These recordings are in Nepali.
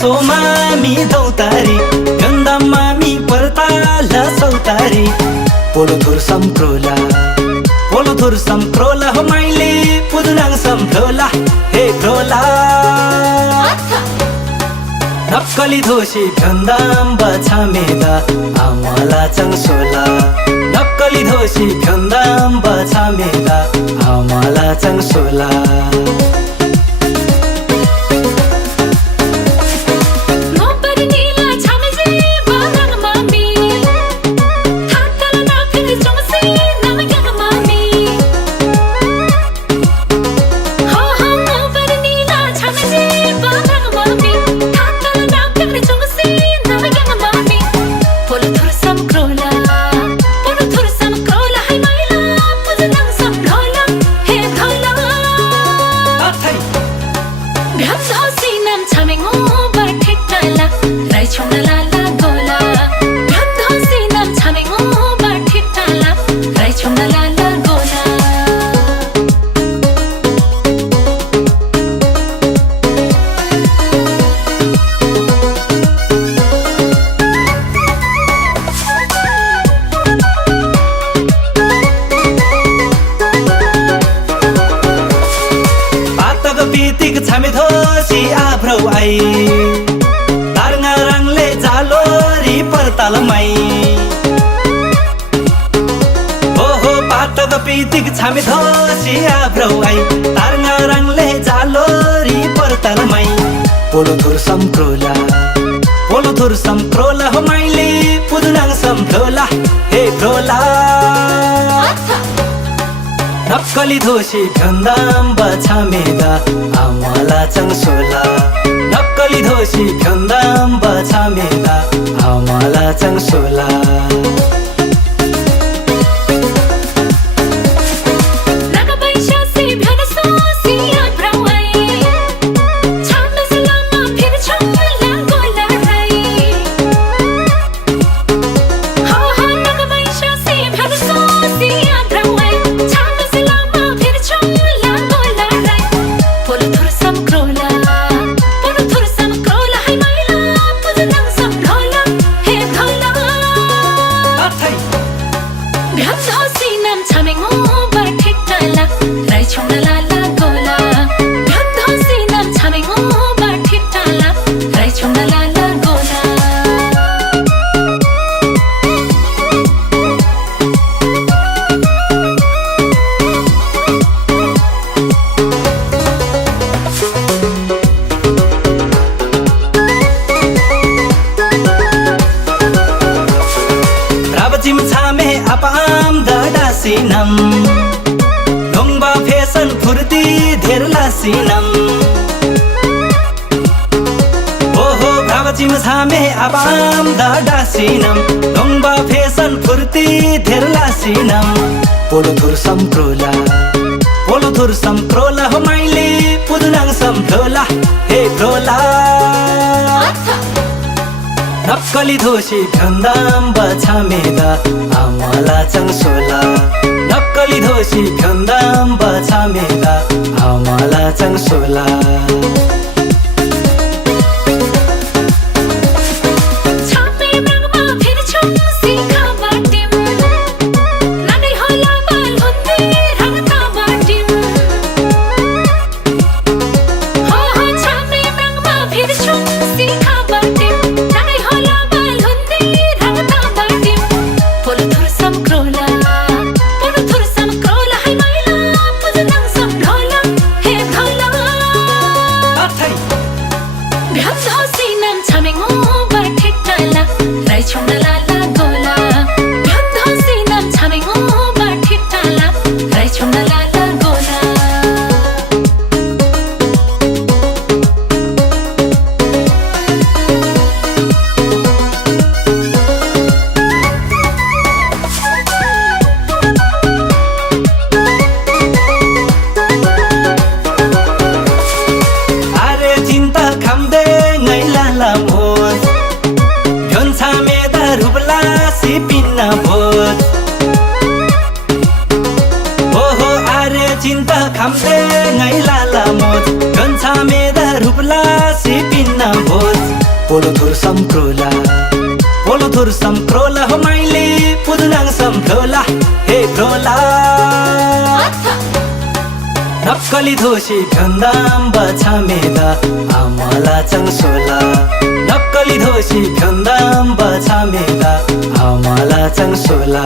सोमामी दौतारी गन्धमामी पर्ताल सौतारी पोलोथुर सम्क्रोला हो माइले पुदुनाङ सम्क्रोला हे क्रोला नक्कली धोसी भ्यन्दाम बछामेदा आमाला चङसोला नक्कली धोसी भ्यन्दाम बछामेदा आमाला चङसोला छामे धोसी आभ्रौ आई तारङा रङले जालोरी पर्तालमाई हो पातक पितिक छामे धोसी आभ्रौ आई तारङा रङले जालोरी पर्तालमाई पोलोथुर सम्क्रोला हो माइले पुदुनाङ सम्क्रोला हे क्रोला नक्कली धोसी भ्यन्दाम बछामेदा आमाला चङसोला नक्कली धोसी भ्यन्दाम बछामेदा आमाला चङसोला छामे अपाम दडासिनम ढोङबा फेसन फुर्ती धेरलासिनम ओहो भावचिम छामे अपाम दडासिनम ढोङबा फेसन फुर्ती धेरलासिनम पोलोथुर सम्क्रोला हो माइले पुदुनाङ सम्क्रोला हे क्रोला नक्कली धोसी भ्यन्दाम बछामेदा आमाला चङसोला नक्कली धोसी भ्यन्दाम बछामेदा आमाला चङसोला खाम्दे नैलाला मोज गन्छा मेदा रूपला सिपिन्न भोज पोलोथुर सम्क्रोला पोलोथुर सम्क्रोला हो माइले पुदुनाङ सम्क्रोला हे क्रोला नक्कली धोसी भन्दाम बछामेदा आमला चङसोला नक्कली धोसी भन्दाम बछामेदा आमला चङसोला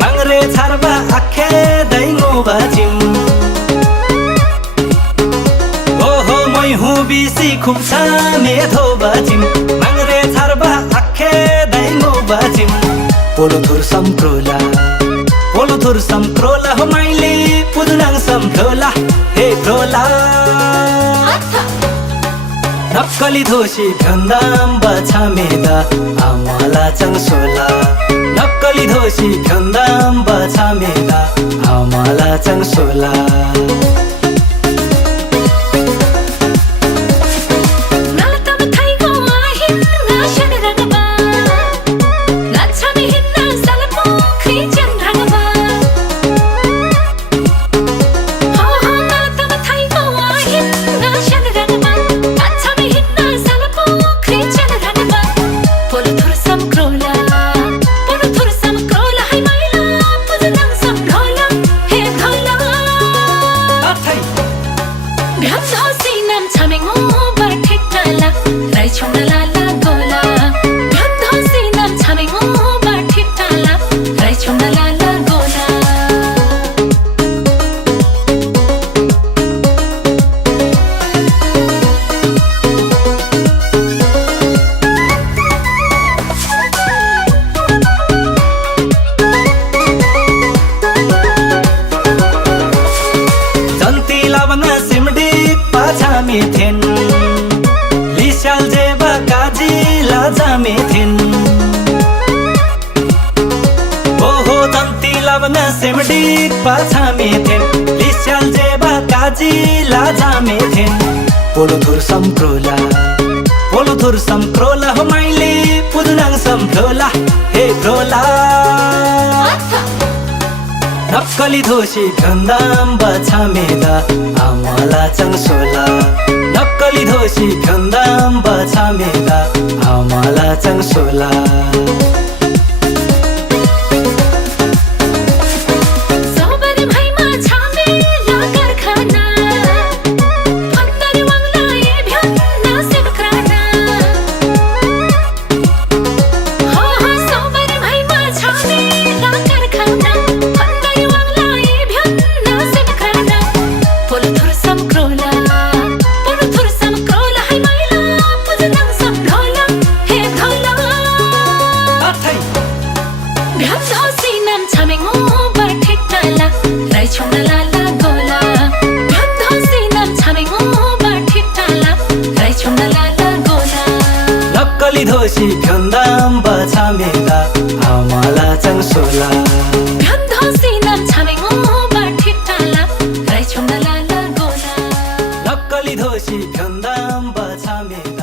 मांगरे छारबा आखे दैङो बाजिम ओहो मै हुँ बिसी खुब्छा मेधो बाजिम मांगरे छारबा आखे दैङो बाजिम पोलोथुर सम्क्रोला हो माइले पुदुनाङ सम्क्रोला हे क्रोला नक्कली धोसी भन्दाम बछामेदा आमला चङसोला नक्कली धोसी भन्दाम बछामेदा आमला चङसोला मेथेन लिस्याल जेबा काजी लाजा मेथेन ओहो तन्ती लवङ सेमडिक पाछा मेथेन लिस्याल जेबा काजी लाजा मेथेन पोलोथुर सम्क्रोला हो माइले पुदुनाङ सम्क्रोला हे क्रोला नक्कली धोसी भन्दाम बछामेदा आमला चङसोला नक्कली धोसी भन्दाम बछामेदा आमला चङसोला नक्कली धोसी भन्दाम बछामेदा आमला चङसोला नक्कली धोसी भन्दाम बछामेदा